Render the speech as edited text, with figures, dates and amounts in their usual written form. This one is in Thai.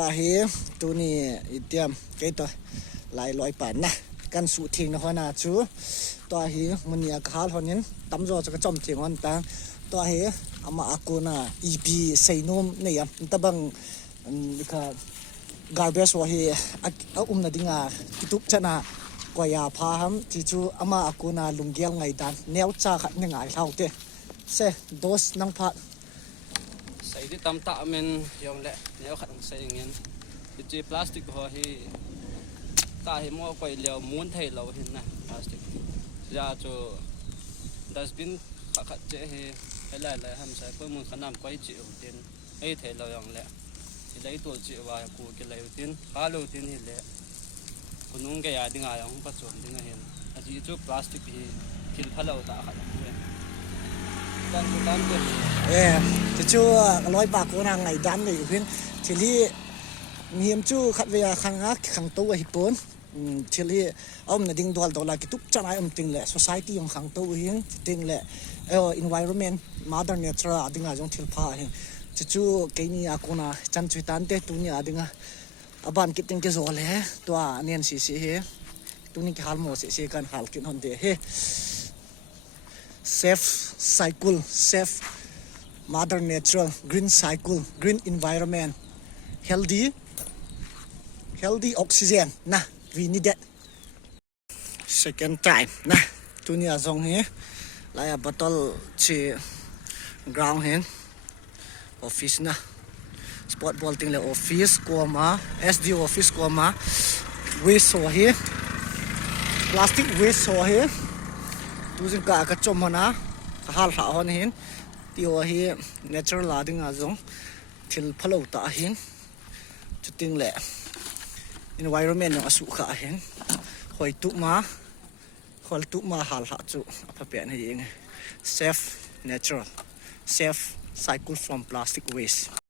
ว่าเฮตัวนี้เตรียมเกยตัวหลายร้อยป่านนะกันสูทิ้งนะฮะนะจูตัวเฮมันเนี่ยข้าวhoninตั้มรอจะกระจอมทิ้งวันต่างตัวเฮอามาอากูน่ะอีพีใส่นมเนี่ยตะบังนี่ก็garbage ว่าเฮน่ะดิ้งกิตุกชนะกว่ายาพาหัมที่จูอามาอากูน่ะลุงเกียงไงดันแนวจ้าขัดยังไงเท่าเต้เซ่โดสนังพัดใส่ที่ตำตะมันยองแหละแนวขัดใส่อย่างเงี้ยจีพลาสติกพอให้ตาให้มั่วไปเลี้ยวม้วนไทยเราเห็นนะพลาสติกยาจูดัสบินขัดเจ๊ให้หลายๆทำใส่เพื่อมึงขนำก้อยจีอุตินให้ไทยเราอย่างแหละที่ได้ตัวจีว่ากูกินอะไรอุตินข้าวอุตินเห็นแหละคุณนุ่งแกยาดิ้งอะไรของผสมดิ้งเห็นอาจีจูพลาสติกที่กินพะเราตาขัดจะชูร้อยปากกูนางไงดันเลยเพื่อนทีนี้มีมจูขัดเวียขังตัวญี่ปุ่นทีนี้น่ะดิ้งดอลลาร์กิตุกจะไหนติงแหละ society ของขังตัวเฮงติงแหละenvironment mother nature ดิ้งจงทิลพาเฮงจะชูเกนี่อากูน่ะจันทร์จุดตันเตตัวนี้ดิ้งบ้านกิติงเกจอลเลยตัวเนียนสีเฮตัวนี้ฮัลโมสีกันฮัลกินคนเดียเฮsafe cycle safe mother nature green cycle green environment healthy oxygen nah we need that second time nah tu ni azong he lai a bottle chi ground hen office na sport ball ting le office ko ma sd office ko ma waste so he plastic waste so he tu jin ka ka chom na hal ha hon hin ti wa hi natural la ding azong thil phalo ta hin chuting le environment no asu kha hin hoi tu ma hal ha chu apa pe na yeng safe natural safe cycle from plastic waste